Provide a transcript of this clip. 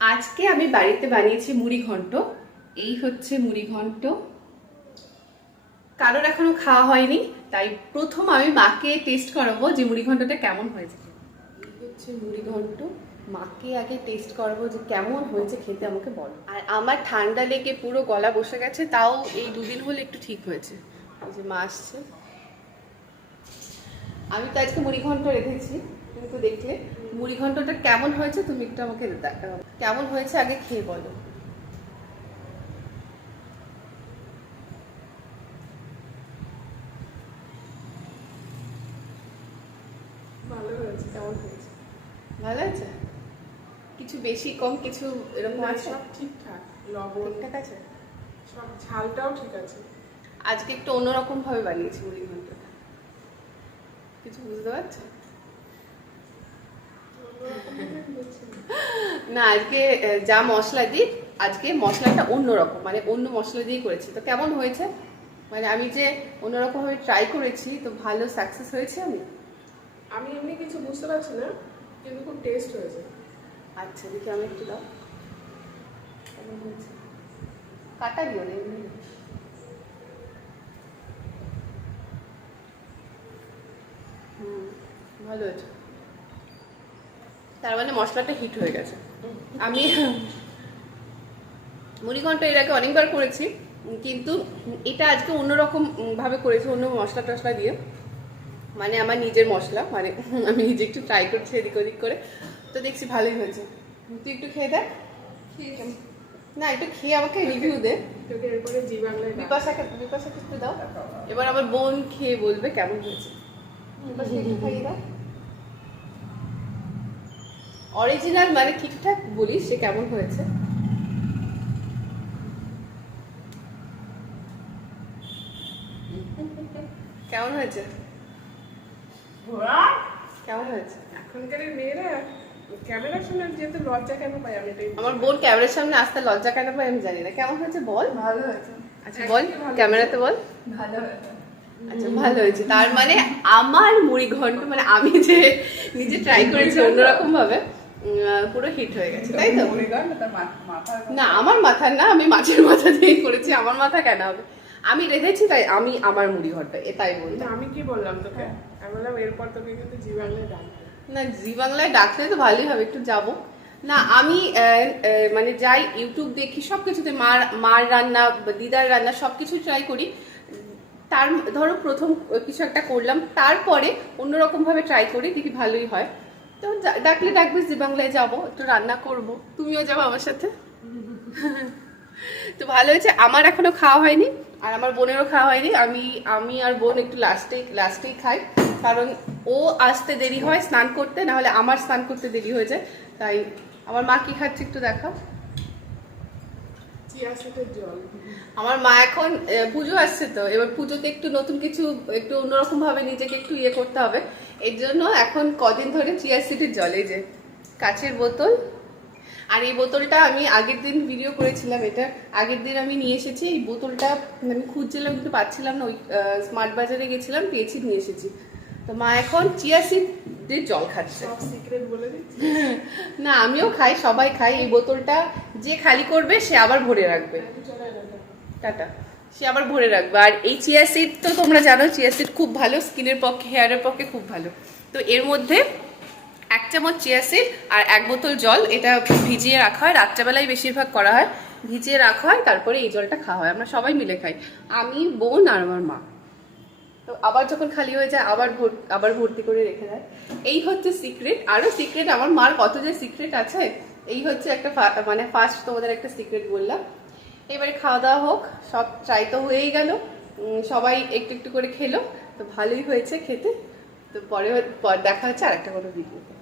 আজকে আমি বাড়িতে বানিয়েছি মুড়ি ঘন্ট। এই হচ্ছে মুড়ি ঘন্ট, কারোর এখনো খাওয়া হয়নি, তাই প্রথম আমি মাকে টেস্ট করাবো যে মুড়ি ঘন্টটা কেমন হয়েছে। এই হচ্ছে মুড়ি ঘন্ট, মাকে আগে টেস্ট করাবো যে কেমন হয়েছে খেতে, আমাকে বলো। আর আমার ঠান্ডা লেগে পুরো গলা বসে গেছে, তাও এই দুদিন হলে একটু ঠিক হয়েছে। এই যে মা আসছে। আমি তো আজকে মুড়ি ঘন্ট রেখেছি, কিন্তু দেখলে মুড়ি ঘন্টটা কেমন হয়েছে তুমি একটু আমাকে দেখাও। কেমন হয়েছে আগে খেয়ে বলো। ভালো হয়েছে। কেমন হয়েছে? ভালো হয়েছে? কিছু বেশি কম কিছু এরকম আছে? সব ঠিকঠাক, লবণ ঠিকঠাক আছে, সব ঝালটাও ঠিক আছে। আজকে একটু অন্যরকম ভাবে বানিয়েছি মুড়ি ঘন্টটা, কিছু বুঝতে পারছো? না, আজকে যা মশলা দিই, আজকে মশলাটা অন্যরকম, মানে অন্য মশলা দিয়ে করেছি। তো কেমন হয়েছে, মানে আমি যে অন্যরকম ভাবে ট্রাই করেছি, তো ভালো সাকসেস হয়েছে। আমি এমনি কিছু বুঝতে পারছি না, কিন্তু খুব টেস্ট হয়েছে। আচ্ছা, দেখি আমি একটু দাও কেমন হয়েছে। কাটা দিও না, এমনি ভালো হয়েছে। তার মানে মশলাটা হিট হয়ে গেছে। আমি মুড়ি ঘন্ট এর আগে অনেকবার করেছি, কিন্তু এটা আজকে অন্যরকম ভাবে করেছি, অন্য মশলা টশলা দিয়ে, মানে আমার নিজের মশলা, মানে আমি নিজে একটু ট্রাই করছি এদিক ওদিক করে, তো দেখছি ভালোই হয়েছে। তুই একটু খেয়ে দেখ না, একটু খেয়ে আমাকে রিভিউ দে। এরপরে জি বাংলায় বিপাশাকে একটু দাও, এবার আমার বোন খেয়ে বলবে কেমন হয়েছে। বিপাশাকে একটু খাইয়ে দাও। অরিজিনাল মানে ঠিকঠাক বলিস সে কেমন হয়েছে। কেমন হয়েছে? কেমন হয়েছে? এখনকার মেয়েরা ক্যামেরার সামনে যেতে লজ্জা কেন পায়, আমি এটাই আমার বোন ক্যামেরার সামনে আসতে লজ্জা কেন পায় আমি জানি না। কেমন হয়েছে বল। ভালো হয়েছে। আচ্ছা বল, ক্যামেরাতে বল। ভালো হয়েছে। আচ্ছা ভালো হয়েছে, তার মানে আমার মুড়ি ঘন্ট, মানে আমি যে নিজে ট্রাই করেছি অন্যরকম ভাবে, পুরো হিট হয়ে গেছে, তাই তো? না, আমার মাথার না, আমি মাছের মাথা দিয়ে করেছি। আমার মাথা কেন হবে, আমি রেখেছি, তাই আমি আমার মুড়ি ঘন্ট তাই বলতে। আমি কি বললাম তোকে, আমি বললাম এরপর তোকে কিন্তু জি বাংলায় ডাকবে। না, জি বাংলায় ডাকলে তো ভালোই হবে, একটু যাব না। আমি মানে যাই ইউটিউব দেখি, সবকিছুতে মার রান্না, দিদার রান্না সবকিছু ট্রাই করি। তার ধরো প্রথম কিছু একটা করলাম, তারপরে অন্যরকম ভাবে ট্রাই করি, দেখি ভালোই হয়। তো ডাকলে ডাকবে, জি বাংলায় যাবো, একটু রান্না করব, তুমিও যাবো আমার সাথে। তো ভালো হয়েছে। আমার এখনো খাওয়া হয়নি, আর আমার বোনেরও খাওয়া হয়নি। আমি আর বোন একটু লাস্টেই খাই, কারণ ও আসতে দেরি হয় স্নান করতে, না হলে আমার স্নান করতে দেরি হয়ে যায়। তাই আমার মা কি খাচ্ছে একটু দেখাও। চিয়া সিডের জল। আমার মা এখন পুজো আসছে, তো এবার পুজোতে একটু নতুন কিছু, একটু অন্যরকম ভাবে নিজেকে একটু ইয়ে করতে হবে। এর জন্য এখন কদিন ধরে চিয়া সিডের জলে, যে কাচের বোতল, আর এই বোতলটা আমি আগের দিন ভিডিও করেছিলাম, এটা আগের দিন আমি নিয়ে এসেছি। এই বোতলটা আমি খুঁজছিলাম কিন্তু পাচ্ছিলাম না, ওই স্মার্ট বাজারে গেছিলাম, পেয়েছি, নিয়ে এসেছি। তো মা এখন চিয়া সিডের জল খাচ্ছে। সব সিক্রেট বলে দিচ্ছি। না, আমিও খাই, সবাই খাই। এই বোতলটা যে খালি করবে সে আবার ভরে রাখবে, টাটা, সে আবার ভরে রাখবে। আর এই চিয়া সিড তো তোমরা জানো, চিয়া সিড খুব ভালো স্কিনের পক্ষে, হেয়ারের পক্ষে খুব ভালো। তো এর মধ্যে 1 চামচ চিয়া সিড আর 1 বোতল জল, এটা ভিজিয়ে রাখা হয়, রাত্রেবেলায় বেশিরভাগ করা হয়, ভিজিয়ে রাখা হয়, তারপরে এই জলটা খাওয়া হয়। আমরা সবাই মিলে খাই, আমি, বোন আর আমার মা। তো আবার যখন খালি হয়ে যায় আবার ভর্তি করে রেখে দেয়। এই হচ্ছে সিক্রেট। আরো সিক্রেট আমার মার কত যে সিক্রেট আছে। এই হচ্ছে একটা মানে ফার্স্ট তোমাদের একটা সিক্রেট বললাম। এবারে খাওয়া দাওয়া হোক, সব ট্রাই তো হয়েই গেল, সবাই একটু একটু করে খেলো, তো ভালোই হয়েছে খেতে। তো পরে দেখা হচ্ছে আর একটা কোনো ভিডিওতে।